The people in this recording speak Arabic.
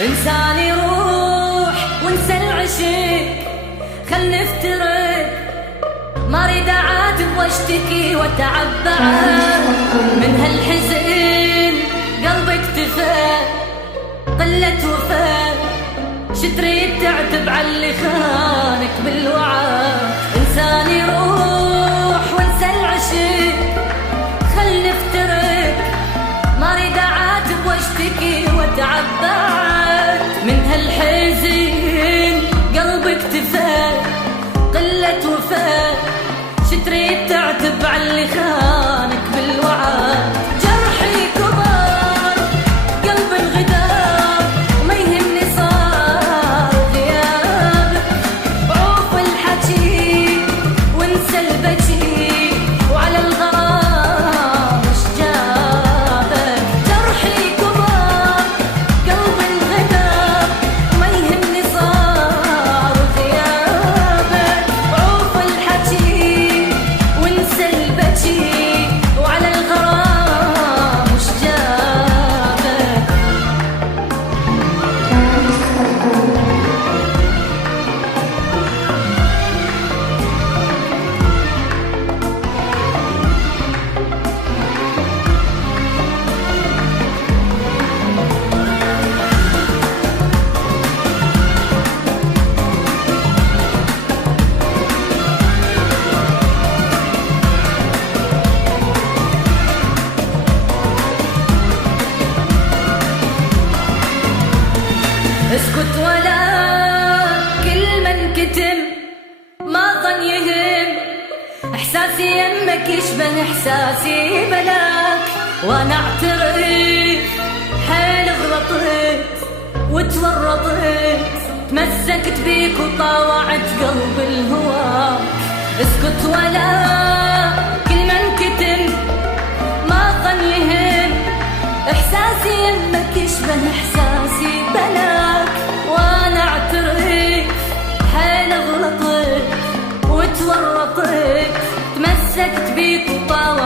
انساني روح وانسى العشق، خل نفترق، ما اريد اعاتب واشتكي واتعب بعد من هالحزن. قلبي اكتفى قلة وفاء، شتريد تعتب عاللي خانك بالوعد. انساني روح وانسى العشق، خل نفترق، ما اريد اعاتب واشتكي واتعب بعد من هالحزن. قلبي اكتفى قلة وفاء، شتريد تعتب عاللي خانك بالوعد. جرحي كبر قلبي انغدار، ما يهمني صار غيابك، عوف الحكي وانسى البكي، وعلى الغرام مش جابك. جرحي كبر قلبي انغدار، ما يهمني صار غيابك، عوف الحكي وانسى البكي، وعلى الغرام مش جابك. اسكت ولا كل من كتم، ما ظن يهم، احساسي يمك يشبه احساسي بلاك. وانا اعترف حيل غلطت وتورطت، تمسكت بيك وطاوعت قلب الهواك. اسكت ولا كل من كتم، ما ظن يهم، احساسي يمك يشبه احساسي بلاك. وانا اعترف حيل غلطت وتورطت، تمسكت بيك وطاوعت